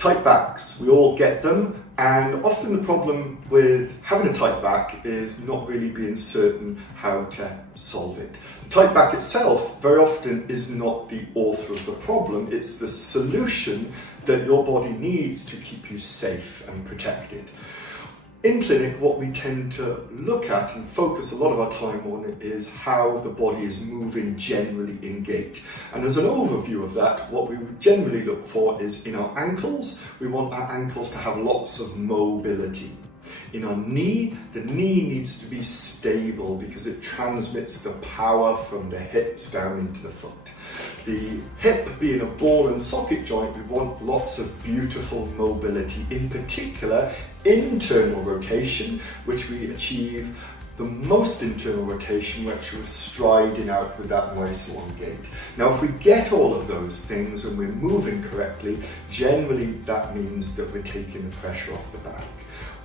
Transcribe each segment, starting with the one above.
Tight backs, we all get them, and often the problem with having a tight back is not really being certain how to solve it. The tight back itself very often is not the author of the problem, it's the solution that your body needs to keep you safe and protected. In clinic, what we tend to look at and focus a lot of our time on is how the body is moving generally in gait. And as an overview of that, what we would generally look for is in our ankles, we want our ankles to have lots of mobility. In our knee, the knee needs to be stable because it transmits the power from the hips down into the foot. The hip being a ball and socket joint, we want lots of beautiful mobility, in particular internal rotation, which we achieve the most internal rotation, which we're striding out with that nice long gait. Now, if we get all of those things and we're moving correctly, generally that means that we're taking the pressure off the back.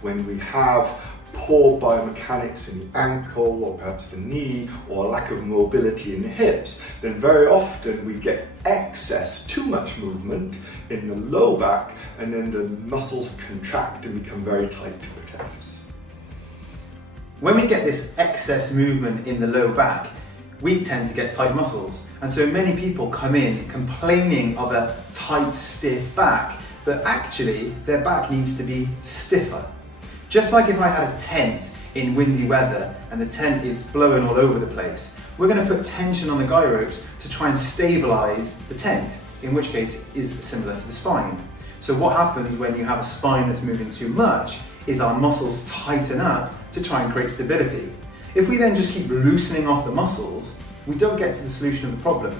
When we have poor biomechanics in the ankle or perhaps the knee or lack of mobility in the hips, then very often we get excess, too much movement in the low back, and then the muscles contract and become very tight to protect us. When we get this excess movement in the low back, we tend to get tight muscles. And so many people come in complaining of a tight, stiff back, but actually their back needs to be stiffer. Just like if I had a tent in windy weather and the tent is blowing all over the place, we're going to put tension on the guy ropes to try and stabilize the tent, in which case is similar to the spine. So what happens when you have a spine that's moving too much is our muscles tighten up to try and create stability. If we then just keep loosening off the muscles, we don't get to the solution of the problem.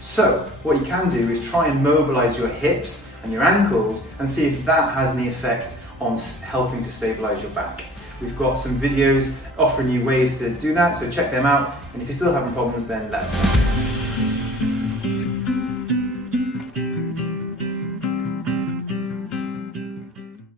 So what you can do is try and mobilize your hips and your ankles and see if that has any effect on helping to stabilize your back. We've got some videos offering you ways to do that, so check them out, and if you're still having problems, then let us know.